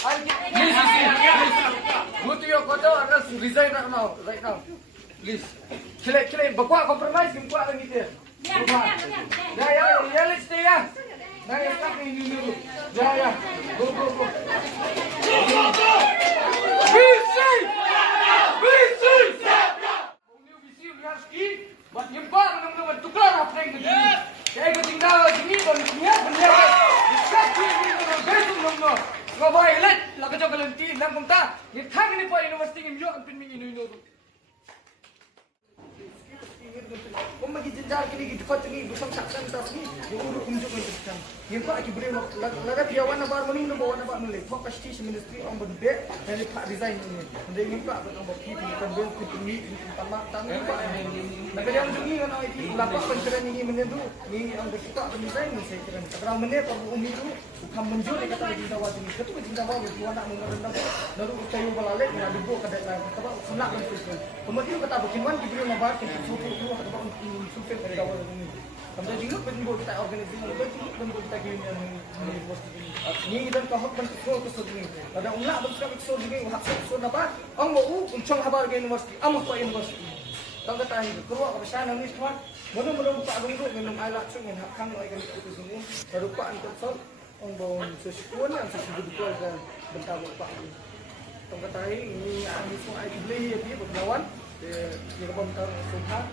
Go to your quarter and resign right now. Right now. Please. Kile, bakwa compromise yung kwa lang ito. Yeah, let's stay ya. Nah, stop ini dulu. Ya. Go. Visi. Buat nyempak benar-benar tukar apa yang begini. Saya ketinggalan sini baru punya benda. Discuss ini betul betul. Ngabai let, laga jauh kelanti, lampung ta. Ini thang ini pak universiti ini juga akan pinjam ini. Kung magijinjar kini gitu kau cengi busang saksan tas ni, yang urut kunjuk menjadikan. Yang kau aki beri laga piawan nabar maning nabar nabar nulai. Kau pasti ministry orang berbeza dari pak design ini. Jadi yang kau akan orang kiri kan bel kutumi tamak tangan pak. Laga yang jungi kan awak itu lapak pencerahan ini menyendu. Ni orang bersuka design ni saya kira. Kalau menye kalau umi itu bukan menjur kata jindawat ini. Ketua jindawat itu anak mengerendam. Lalu cayu balalek yang dibuat kedai lain. Sebab senak dan sebagainya. Kemudian kata berkiman diberi nabar kita suku atau supir dari awal ini. Sampai juga bentuk kita organisasi, bentuk kita gini yang bos ini. Ini dan kahok bentuk kesud ini. Ada ulah bentuk kesud ini, hak kesud apa? Ang mau uncang habar ke universiti, amu pak universiti. Tahu kata ini, keluar ke sana ni tuan. Mana pak dulu minum air langsung yang hak kang lagi itu sini. Baru pak untuk sol, ang bau sesuatu yang sesuatu betul dan bentar pak ini. Tahu kata ini semua air beli dia berlawan. Dia kebom tahu sumpah.